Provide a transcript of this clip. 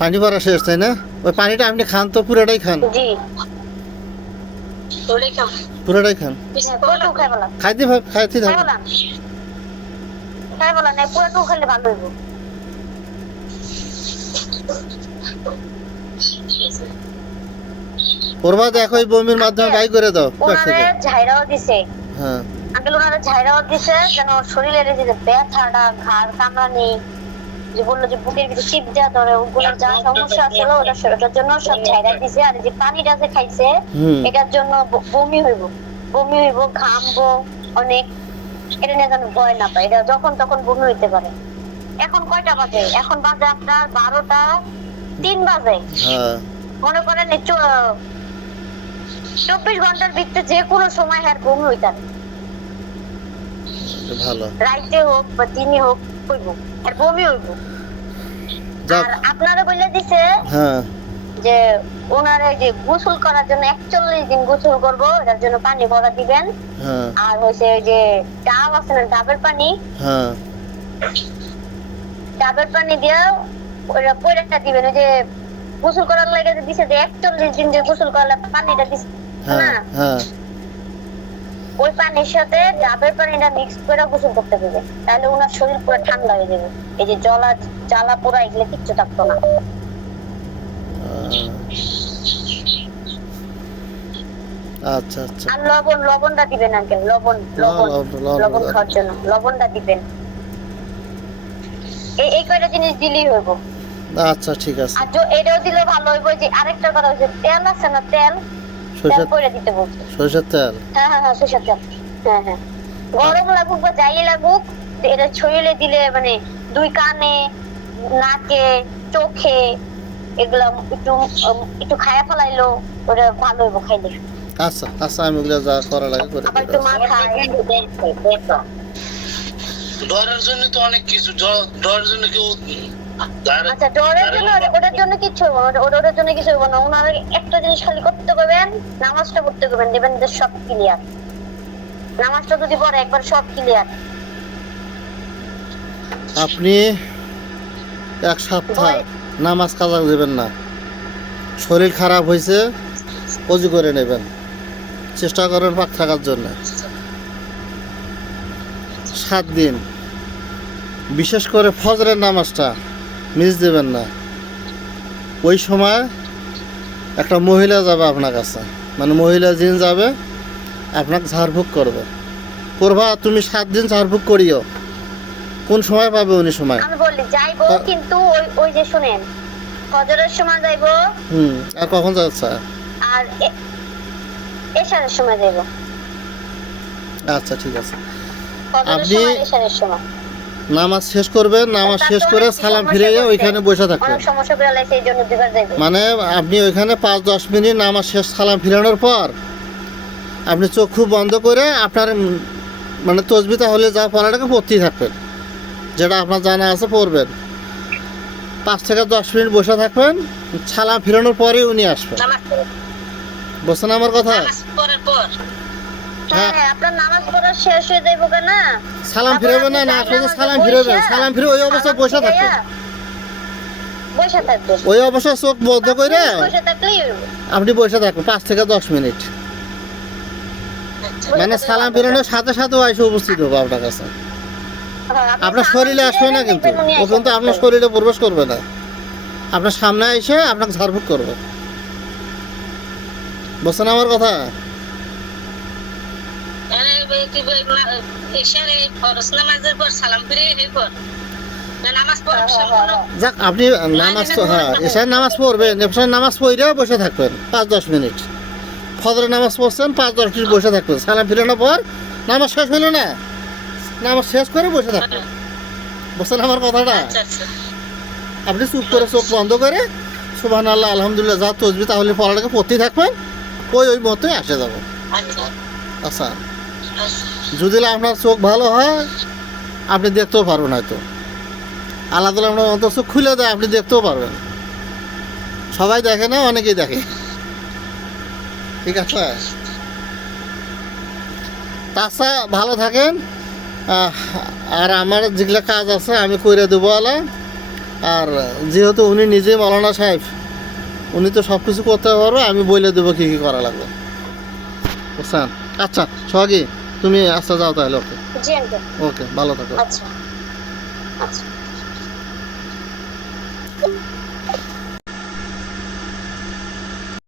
পানি ভরা শেষ, তাই না? ওই পানিটা আপনি খান তো, পুরোটাই খান। জি, পুরোটাই খান। খাইতে খাইতে থাকুন। পুরোটুকু খেলে ভালো হইব। পূর্বা দেখো এই বমির মাধ্যমে বাই করে দাও। ওনারে ঝাইরাও দিছে। হ্যাঁ আঙ্কেল ওনারে ঝাইরাও দিছে যেন শরীরের যে ব্যথাটা, ঘাড় কামড়ানি, যে বললো যে বুকের ভিতরে চিপ দেওয়া ধরে, ওগুলোর যা সমস্যা ছিল ওটার জন্য সব ঝাইরা দিছে। আর যে পানিটা যে খাইছে এটার জন্য বমি হইব, ঘামবো অনেক। এটা নিয়ে যেন ভয় না পায়, এটা যখন তখন বমি হইতে পারে। এখন কয়টা বাজে? এখন বাজে আপনার 12:03 বাজে। মনে করেন 24 ঘন্টার ভিতরে যে কোনো সময় হ্যাঁ বমি হইতে পারে। ভালো, রাইতে হোক বা দিনে হোক হইব, আর বমি হইব। আর আপনারা বলে দিছে যে ওনারে যে গোসল করার জন্য 41 দিন গোসল করবো, এটার জন্য পানি ভরা দিবেন। আর হচ্ছে যে ডাব আছে না, ডাবের পানি, ডাবের পানি দিয়ে ওইটা পয়টা দিবেন। ওই যে গোসল করার লাগে যে দিছে যে 41 দিন যে গোসল করলে পানিটা দিছে না, ওই পানির সাথে ডাবের পানিটা মিক্স করে গোসল করতে হবে। তাহলে ওনার শরীর পুরো ঠান্ডা হয়ে যাবে। এই যে জ্বালা পোড়া এগুলো কিচ্ছু থাকতো না। আচ্ছা আচ্ছা। আর লবণটা দিবেন আঙ্কেল, লবণ খাওয়ার জন্য লবণটা দিবেন। এই কয়টা জিনিস দিলেই হইব। আচ্ছা ঠিক আছে। আর এটাও দিলে ভালো হইব। যে আরেকটা কথা হচ্ছে তেল আছে না, তেল করে দিতে বলছে। সরিষার তেল? হ্যাঁ সরিষার তেল। হ্যাঁ গরম লাগুক বা যাই লাগুক, এটা শরীরে দিলে মানে 2 কানে, নাকে, চোখে এগুলা একটু খায়া ফেলাইলো, ওটা ভালো হইব খাইলে। আচ্ছা আচ্ছা, আমি ওগুলো যা করা লাগে করে আবার একটু মাথায় ডরের জন্য তো অনেক কিছু, ডরের জন্য কেউ আচ্ছা, ওটার জন্য কিছু হইব না, ওটার জন্য কিছু হইব না। ওনার একটা জিনিস খালি করতে করবেন, নামাজটা পড়তে করবেন, দেখবেন যে সব ক্লিয়ার। নামাজটা যদি পড়ে একবার সব ক্লিয়ার। আপনি এক সপ্তাহ নামাজ কাজা দেবেন না। শরীর খারাপ হয়েছে, অজু করে নেবেন, চেষ্টা করেন পাক থাকার জন্য। 7 দিন বিশেষ করে ফজরের নামাজটা মিস দেবেন না। ওই সময় একটা মহিলা যাবে আপনার কাছে, মানে মহিলা জিন যাবে, আপনাকে ঝাড়ফুঁক করবে। প্রভা তুমি 7 দিন ঝাড়ফুঁক করিও। কোন সময় পাবে উনি সময়? আমি বলি যাইবো, কিন্তু ওই যে শুনেন, ফজরের সময় যাইবো। আর কখন যাচ্ছে? আর এশারের সময় যাইবো। আচ্ছা ঠিক আছে। আপনি নামাজ শেষ করবেন, নামাজ শেষ করে সালাম ফিরিয়ে ওইখানে বসে থাকবেন। মানে আপনি ওইখানে 5-10 মিনিট নামাজ শেষ সালাম ফিরানোর পর আপনি চোখ বন্ধ করে আপনার মানে তসবিহ তাহলে যা পড়াটাকে পড়তেই থাকবেন, যেটা আপনার জানা আছে পড়বেন। 5 থেকে 10 মিনিট বসে থাকবেন, সালাম ফিরানোর পরে উনি আসবেন। বুঝছেন আমার কথা? সালাম ফিরাবে না, না আসলে সালাম ফিরাবে, সালাম ফিরে ওই অবস্থায় বসে থাকবে। ওই অবস্থায় চোখ বন্ধ করে আপনি বসে থাকবেন 5 থেকে 10 মিনিট। মানে সালাম ফিরানোর সাথে সাথে এসে উপস্থিত হবে আপনার কাছে। আপনার শরীরে আসবে না, কিন্তু ও কিন্তু আপনার শরীরে প্রবেশ করবে না, আপনার সামনে এসে আপনাকে ঝাড়ফুঁক করবে। বুঝছেন আমার কথা? যাক, আপনি নামাজ তো এশার নামাজ পড়বেন, এশার নামাজ পড়ে বসে থাকবেন 5-10 মিনিট। ফজরের নামাজ পড়ছেন, 5-10 মিনিট বসে থাকবেন। সালাম ফিরানোর পর নামাজ শেষ হলো না, নামাজ শেষ করে বসে থাকবেন। বুঝছেন আমার কথাটা? আপনি চুপ করে চোখ বন্ধ করে সুবহানাল্লাহ আলহামদুলিল্লাহ যা তসবিহ তাহলে পড়াটাকে পড়তেই থাকবেন, ওই মতোই আসে যাবো। আচ্ছা। যদি আপনার চোখ ভালো হয় আপনি দেখতেও পারবেন হয়তো, আল্লাহ তাআলা আপনার অন্তর চোখ খুলে দেয়, আপনি দেখতেও পারবেন। সবাই দেখে না, অনেকেই দেখে। ঠিক আছে, তাছাড়া ভালো থাকেন। আর আমার যেগুলো কাজ আছে আমি করে দেবো আলা। আর যেহেতু উনি নিজেই মৌলানা সাহেব, উনি তো সব কিছু করতে পারবে, আমি বলে দেবো কী কী করা লাগবে, বুঝছেন? আচ্ছা সোহাগী, তুমি আচ্ছা যাও তাহলে। ওকে জি আঙ্কেল। ওকে, ভালো থাকো। আচ্ছা আচ্ছা।